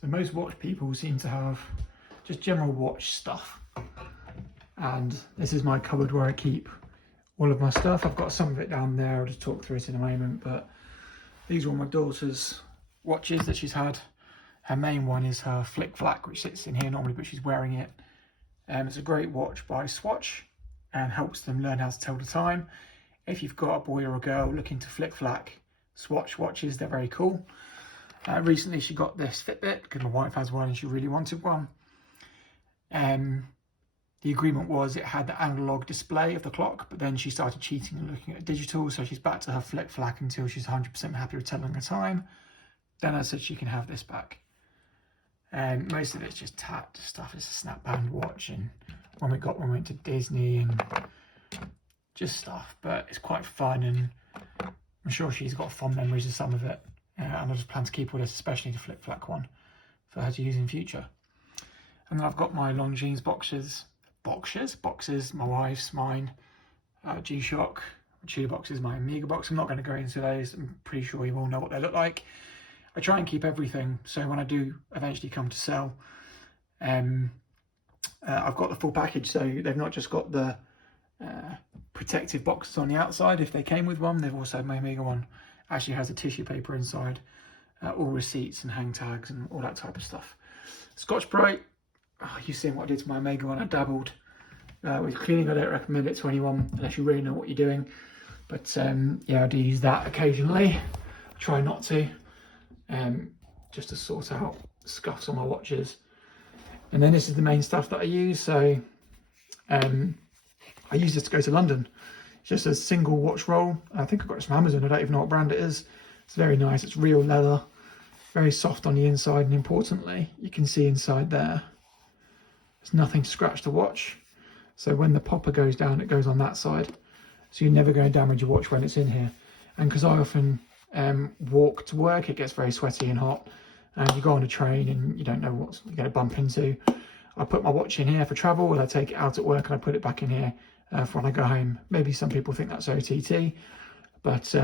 So most watch people seem to have just general watch stuff. And this is my cupboard where I keep all of my stuff. I've got some of it down there, I'll just talk through it in a moment, but these are all my daughter's watches that she's had. Her main one is her Flick Flack, which sits in here normally, but she's wearing it. It's a great watch by Swatch and helps them learn how to tell the time. If you've got a boy or a girl looking to Flick Flack Swatch watches, they're very cool. Recently she got this Fitbit because my wife has one and she really wanted one. The agreement was it had the analog display of the clock, but then she started cheating and looking at digital, so she's back to her Flick Flack until she's 100% happy with telling the time. Then I said she can have this back. Most of it's just tapped stuff. It's a snap band watch, and when we went to Disney and just stuff, but it's quite fun, and I'm sure she's got fond memories of some of it. And I just plan to keep all this, especially the Flick Flack one, for her to use in future. And then I've got my Longines boxes, my wife's, mine, G-Shock, Tudor boxes, my Omega box. I'm not going to go into those. I'm pretty sure you all know what they look like. I try and keep everything, so when I do eventually come to sell, I've got the full package. So they've not just got the protective boxes on the outside. If they came with one, they've also, my Omega one actually has a tissue paper inside, all receipts and hang tags and all that type of stuff. Scotch Brite. Oh, you've seen what I did to my Omega one. I dabbled with cleaning. I don't recommend it to anyone unless you really know what you're doing. But yeah, I do use that occasionally. I try not to, just to sort out scuffs on my watches. And then this is the main stuff that I use. So I use this to go to London. It's just a single watch roll. I think I got it from Amazon. I don't even know what brand it is. It's very nice. It's real leather, very soft on the inside, and importantly, you can see inside there. There's nothing to scratch the watch. So when the popper goes down, it goes on that side. So you're never going to damage your watch when it's in here. And because I often walk to work, it gets very sweaty and hot. And you go on a train and you don't know what you're going to bump into. I put my watch in here for travel, and I take it out at work and I put it back in here for when I go home. Maybe some people think that's OTT, but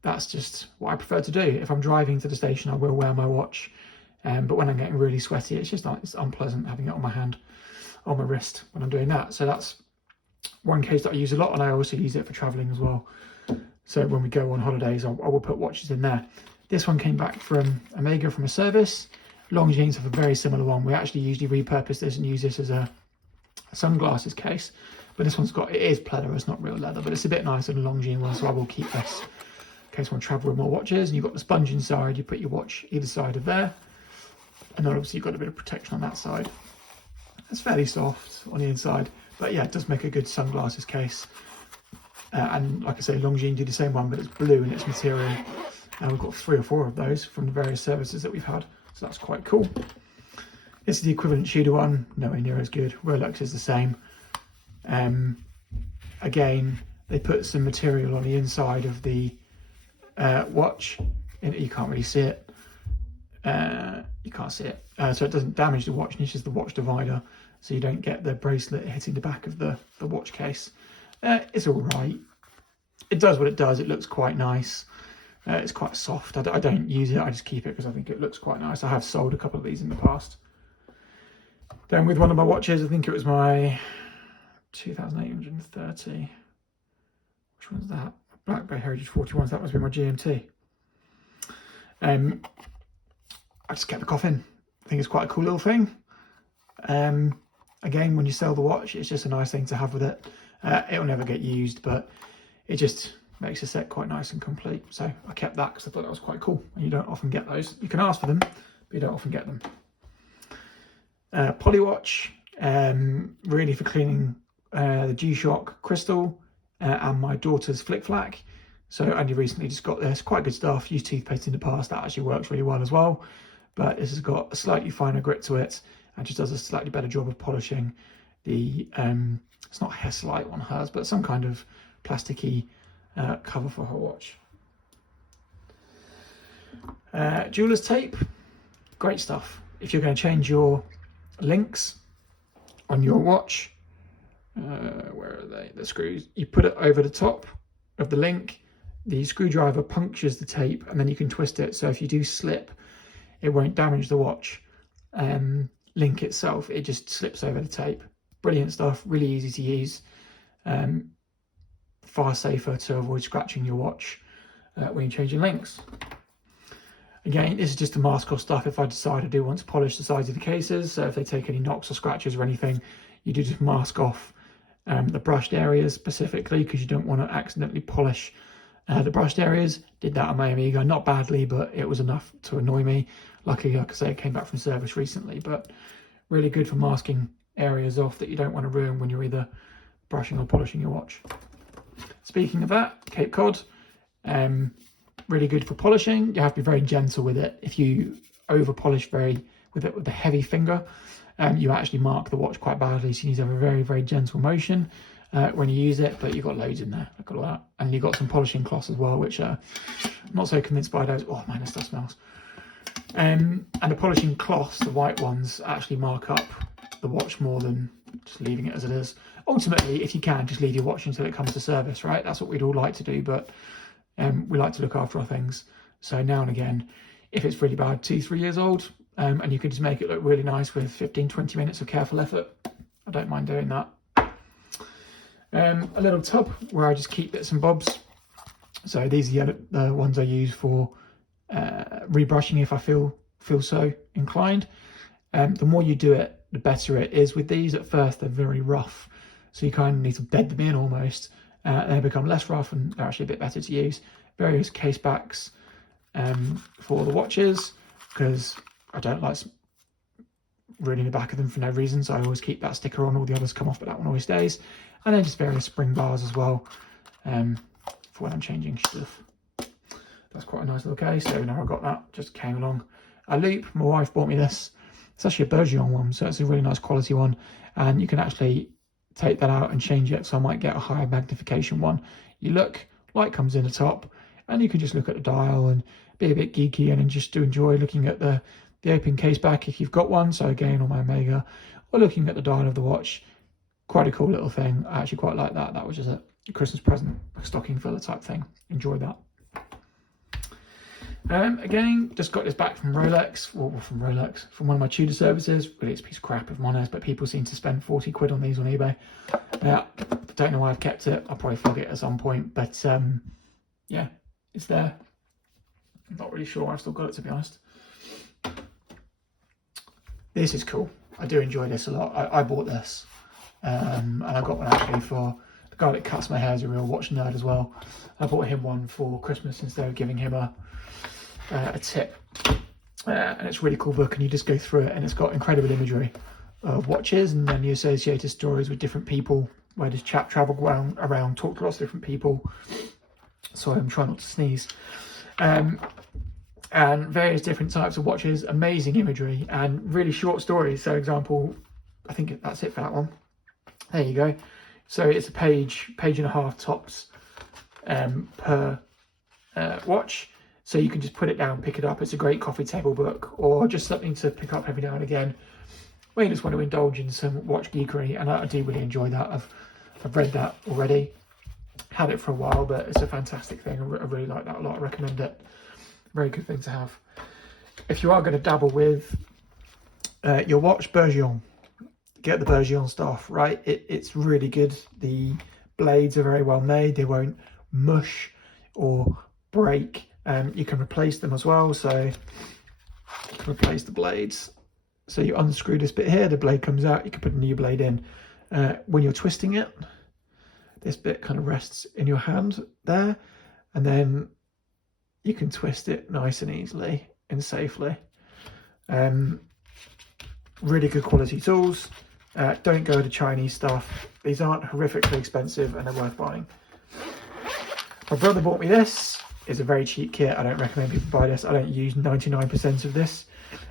that's just what I prefer to do. If I'm driving to the station, I will wear my watch. But when I'm getting really sweaty, it's unpleasant having it on my hand, on my wrist when I'm doing that. So that's one case that I use a lot, and I also use it for traveling as well. So when we go on holidays, I will put watches in there. This one came back from Omega from a service. Longines have a very similar one. We actually usually repurpose this and use this as a sunglasses case. But this one's got, it is pleather, it's not real leather, but it's a bit nicer than a Longines one, so I will keep this in case I want to travel with more watches. And you've got the sponge inside, you put your watch either side of there. And then obviously you've got a bit of protection on that side. It's fairly soft on the inside, but yeah, it does make a good sunglasses case. And like I say, Longines do the same one, but it's blue in its material. And we've got 3 or 4 of those from the various services that we've had. So that's quite cool. This is the equivalent Tudor one, nowhere near as good. Rolex is the same. Again, they put some material on the inside of the watch. And you can't really see it. You can't see it, so it doesn't damage the watch, and it's just the watch divider, so you don't get the bracelet hitting the back of the watch case. It's all right. It does what it does. It looks quite nice. It's quite soft. I don't use it. I just keep it because I think it looks quite nice. I have sold a couple of these in the past. Then with one of my watches, I think it was my 2830. Which one's that? Blackberry Heritage 41. So that must be my GMT. I just kept the coffin. I think it's quite a cool little thing. Again, when you sell the watch, it's just a nice thing to have with it. It'll never get used, but it just makes the set quite nice and complete. So I kept that because I thought that was quite cool. And you don't often get those. You can ask for them, but you don't often get them. Polywatch, really for cleaning the G-Shock crystal and my daughter's Flick Flack. So I only recently just got this. Quite good stuff. Used toothpaste in the past. That actually works really well as well. But this has got a slightly finer grit to it and just does a slightly better job of polishing the, it's not Heslite on hers, but some kind of plasticky cover for her watch. Jeweler's tape, great stuff. If you're going to change your links on your watch, where are they? The screws, you put it over the top of the link, the screwdriver punctures the tape, and then you can twist it. So if you do slip, it won't damage the watch link itself. It just slips over the tape. Brilliant stuff, really easy to use, far safer to avoid scratching your watch when you're changing links. Again, this is just to mask off stuff if I decide I do want to polish the sides of the cases. So if they take any knocks or scratches or anything, you do just mask off the brushed areas specifically, because you don't want to accidentally polish the brushed areas. Did that on my Amiga, not badly, but it was enough to annoy me. Luckily, like I say, it came back from service recently, but really good for masking areas off that you don't want to ruin when you're either brushing or polishing your watch. Speaking of that, Cape Cod, really good for polishing. You have to be very gentle with it. If you over polish with a heavy finger, you actually mark the watch quite badly. So you need to have a very, very gentle motion when you use it, but you've got loads in there. Look at all that. And you've got some polishing cloths as well, which I'm not so convinced by those. Oh man, this stuff smells. And the polishing cloths, the white ones, actually mark up the watch more than just leaving it as it is. Ultimately, if you can, just leave your watch until it comes to service, right? That's what we'd all like to do, but we like to look after our things. So now and again, if it's really bad, 2-3 years old, and you can just make it look really nice with 15-20 minutes of careful effort, I don't mind doing that. A little tub where I just keep bits and bobs. So these are the ones I use for rebrushing if I feel so inclined. The more you do it, the better it is with these. At first, they're very rough, so you kind of need to bed them in almost. They become less rough and they're actually a bit better to use. Various case backs for the watches, because I don't like ruining the back of them for no reason, so I always keep that sticker on. All the others come off, but that one always stays. And then just various spring bars as well for when I'm changing stuff. That's quite a nice little case. So now I got that, just came along. A loupe, my wife bought me this. It's actually a Bergeon one, so it's a really nice quality one, and you can actually take that out and change it. So I might get a higher magnification one. You look, light comes in the top, and you can just look at the dial and be a bit geeky and just to enjoy looking at the open case back if you've got one. So again, on my Omega, or looking at the dial of the watch. Quite a cool little thing. I actually quite like that. That was just a Christmas present, a stocking filler type thing. Enjoy that. Again, just got this back from Rolex, from one of my Tudor services. Really, it's a piece of crap if I'm honest, but people seem to spend 40 quid on these on eBay. Don't know why I've kept it. I'll probably flog it at some point, but yeah, it's there. I'm not really sure why I've still got it, to be honest. This is cool. I do enjoy this a lot. I bought this, and I got one actually for the guy that cuts my hair, is a real watch nerd as well. I bought him one for Christmas instead of giving him a tip, and it's a really cool book, and you just go through it, and it's got incredible imagery of watches and then the associated stories with different people, where this chap travelled around, talked to lots of different people. Sorry, I'm trying not to sneeze. And various different types of watches, amazing imagery and really short stories. So example, I think that's it for that one. There you go. So it's a page and a half tops per watch. So you can just put it down, pick it up. It's a great coffee table book, or just something to pick up every now and again when you just want to indulge in some watch geekery. And I do really enjoy that. I've read that already, had it for a while, but it's a fantastic thing. I really like that a lot. I recommend it. Very good thing to have. If you are going to dabble with your watch, Bergeon, get the Bergeon stuff, right? It's really good. The blades are very well made. They won't mush or break. You can replace them as well, so you can replace the blades. So you unscrew this bit here, the blade comes out, you can put a new blade in. When you're twisting it, this bit kind of rests in your hand there, and then you can twist it nice and easily and safely. Really good quality tools. Don't go with the Chinese stuff. These aren't horrifically expensive and they're worth buying. My brother bought me this. It's a very cheap kit. I don't recommend people buy this. I don't use 99% of this,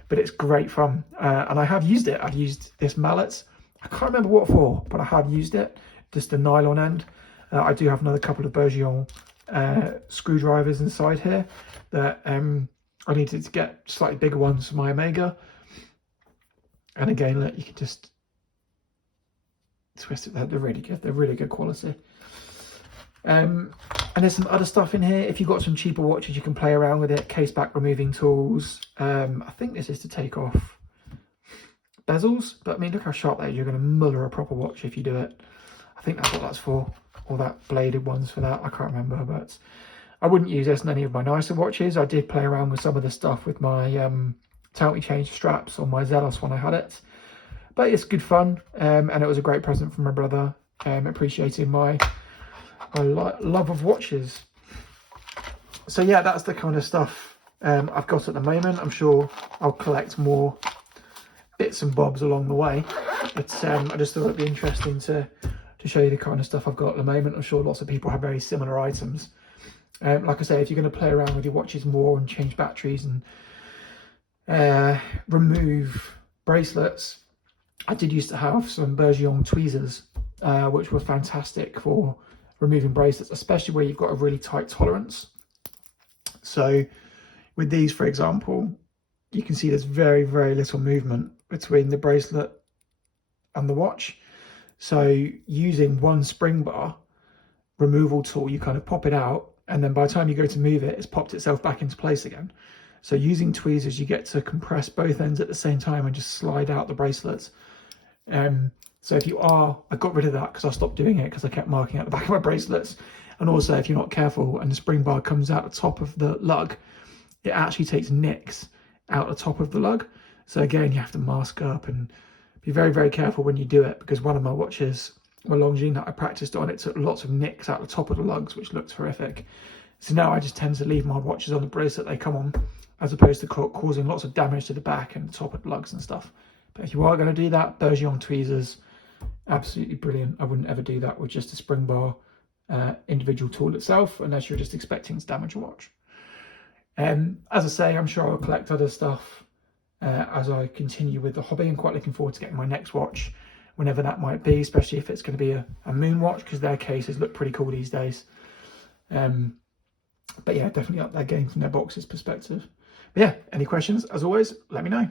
but it's great fun. And I have used it. I've used this mallet. I can't remember what for, but I have used it. Just a nylon end. I do have another couple of Bergeon screwdrivers inside here that I needed to get slightly bigger ones for my Omega. And again, look, you can just twist it. They're really good. They're really good quality. And there's some other stuff in here. If you've got some cheaper watches, you can play around with it. Case back removing tools. I think this is to take off bezels, but I mean, look how sharp that is. You're going to muller a proper watch if you do it. I think that's what that's for. All that bladed ones for that. I can't remember, but I wouldn't use this in any of my nicer watches. I did play around with some of the stuff with my Tell Me Change straps on my Zelos when I had it. But it's good fun, and it was a great present from my brother, appreciating my love of watches. So yeah, that's the kind of stuff I've got at the moment. I'm sure I'll collect more bits and bobs along the way, but I just thought it'd be interesting to show you the kind of stuff I've got at the moment. I'm sure lots of people have very similar items. Like I say, if you're going to play around with your watches more and change batteries and remove bracelets, I did used to have some Bergeon tweezers, which were fantastic for removing bracelets, especially where you've got a really tight tolerance. So with these, for example, you can see there's very, very little movement between the bracelet and the watch. So using one spring bar removal tool, you kind of pop it out, and then by the time you go to move it, it's popped itself back into place again. So using tweezers, you get to compress both ends at the same time and just slide out the bracelets. So if you are, I got rid of that because I stopped doing it because I kept marking out the back of my bracelets. And also, if you're not careful and the spring bar comes out the top of the lug, it actually takes nicks out the top of the lug. So again, you have to mask up and be very, very careful when you do it, because one of my watches, my Longines that I practiced on, it took lots of nicks out the top of the lugs, which looked horrific. So now I just tend to leave my watches on the bracelet they come on, as opposed to causing lots of damage to the back and the top of the lugs and stuff. But if you are going to do that, Bergeon tweezers, absolutely brilliant. I wouldn't ever do that with just a spring bar individual tool itself, unless you're just expecting to damage a watch. As I say, I'm sure I'll collect other stuff as I continue with the hobby. I'm quite looking forward to getting my next watch, whenever that might be, especially if it's going to be a moon watch, because their cases look pretty cool these days. But yeah, definitely up their game from their boxes perspective. But yeah, any questions, as always, let me know.